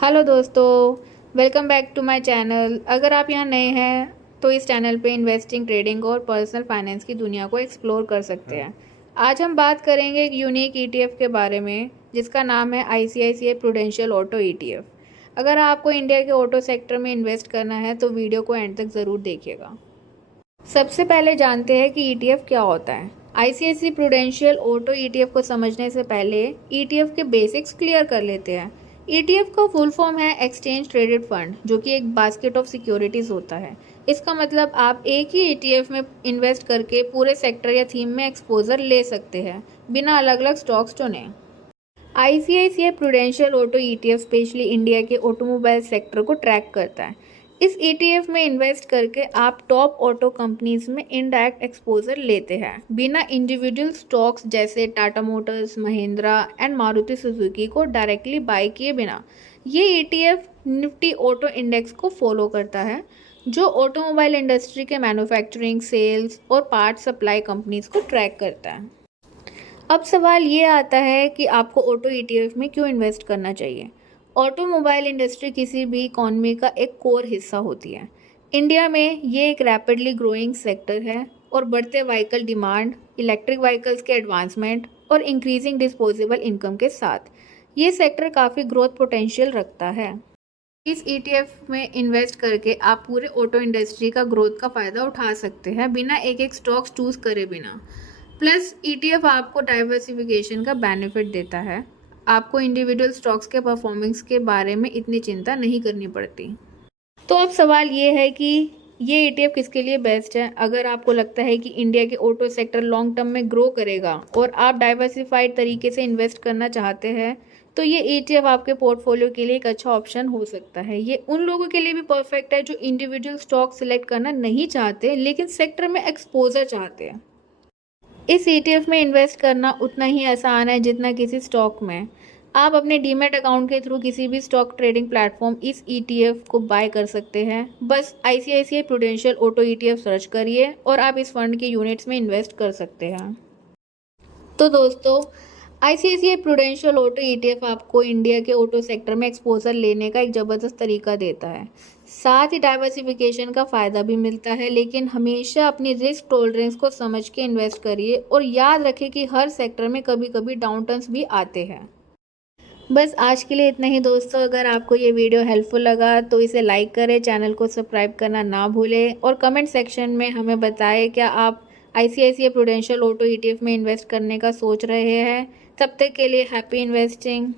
Hello दोस्तों, welcome back to my channel. अगर आप यहाँ नए हैं तो इस चैनल पे इन्वेस्टिंग, ट्रेडिंग और पर्सनल फाइनेंस की दुनिया को एक्सप्लोर कर सकते हैं। आज हम बात करेंगे एक यूनिक ईटीएफ के बारे में जिसका नाम है आईसीआईसीआई प्रूडेंशियल ऑटो ईटीएफ। अगर आपको इंडिया के ऑटो सेक्टर में इन्वेस्ट करना है तो वीडियो को एंड तक ज़रूर देखिएगा। सबसे पहले जानते हैं कि ईटीएफ क्या होता है। आईसीआईसीआई प्रूडेंशियल ऑटो ईटीएफ को समझने से पहले ईटीएफ के बेसिक्स क्लियर कर लेते हैं। ईटीएफ का फुल फॉर्म है एक्सचेंज ट्रेडेड फंड, जो कि एक बास्केट ऑफ सिक्योरिटीज होता है। इसका मतलब आप एक ही ईटीएफ में इन्वेस्ट करके पूरे सेक्टर या थीम में एक्सपोजर ले सकते हैं बिना अलग अलग स्टॉक्स चुने। ICICI prudential auto ETF specially India के ऑटोमोबाइल सेक्टर को ट्रैक करता है। इस ईटीएफ में इन्वेस्ट करके आप टॉप ऑटो कंपनीज में इनडायरेक्ट एक्सपोजर लेते हैं बिना इंडिविजुअल स्टॉक्स जैसे Tata Motors, Mahindra and Maruti Suzuki को डायरेक्टली बाय किए बिना। ये ईटीएफ निफ्टी ऑटो इंडेक्स को फॉलो करता है, जो ऑटोमोबाइल इंडस्ट्री के मैन्युफैक्चरिंग, सेल्स और पार्ट सप्लाई कंपनीज को ट्रैक करता है। अब सवाल ये आता है कि आपको ऑटो ईटीएफ में क्यों इन्वेस्ट करना चाहिए। ऑटोमोबाइल इंडस्ट्री किसी भी इकॉनमी का एक कोर हिस्सा होती है। इंडिया में ये एक रैपिडली ग्रोइंग सेक्टर है और बढ़ते व्हीकल डिमांड, इलेक्ट्रिक व्हीकल्स के एडवांसमेंट और इंक्रीजिंग डिस्पोजेबल इनकम के साथ ये सेक्टर काफ़ी ग्रोथ पोटेंशियल रखता है। इस ईटीएफ में इन्वेस्ट करके आप पूरे ऑटो इंडस्ट्री का ग्रोथ का फ़ायदा उठा सकते हैं बिना एक एक स्टॉक्स चूज़ करे बिना। प्लस ईटीएफ आपको डाइवर्सिफिकेशन का बेनिफिट देता है। आपको इंडिविजुअल स्टॉक्स के परफॉर्मेंस के बारे में इतनी चिंता नहीं करनी पड़ती। तो अब सवाल ये है कि ये ईटीएफ किसके लिए बेस्ट है। अगर आपको लगता है कि इंडिया के ऑटो सेक्टर लॉन्ग टर्म में ग्रो करेगा और आप डाइवर्सिफाइड तरीके से इन्वेस्ट करना चाहते हैं तो ये ईटीएफ आपके पोर्टफोलियो के लिए एक अच्छा ऑप्शन हो सकता है। ये उन लोगों के लिए भी परफेक्ट है जो इंडिविजुअल स्टॉक सिलेक्ट करना नहीं चाहते लेकिन सेक्टर में एक्सपोजर चाहते हैं। इस ईटीएफ में इन्वेस्ट करना उतना ही आसान है जितना किसी स्टॉक में। आप अपने डीमैट अकाउंट के थ्रू किसी भी स्टॉक ट्रेडिंग प्लेटफॉर्म इस ईटीएफ को बाय कर सकते हैं। बस ICICI prudential auto ETF search करिए और आप इस फंड के यूनिट्स में इन्वेस्ट कर सकते हैं। तो दोस्तों, आईसीआईसीआई प्रूडेंशियल ऑटो ईटीएफ आपको इंडिया के ऑटो सेक्टर में एक्सपोजर लेने का एक ज़बरदस्त तरीका देता है। साथ ही डाइवर्सिफिकेशन का फ़ायदा भी मिलता है, लेकिन हमेशा अपनी रिस्क टॉलरेंस को समझ के इन्वेस्ट करिए और याद रखें कि हर सेक्टर में कभी कभी डाउन टर्न्स भी आते हैं। बस आज के लिए इतना ही दोस्तों। अगर आपको ये वीडियो हेल्पफुल लगा तो इसे लाइक करें, चैनल को सब्सक्राइब करना ना भूलें और कमेंट सेक्शन में हमें बताएं क्या आप आईसीआईसीआई प्रूडेंशियल ऑटो ईटीएफ में इन्वेस्ट करने का सोच रहे हैं। तब तक के लिए हैप्पी इन्वेस्टिंग।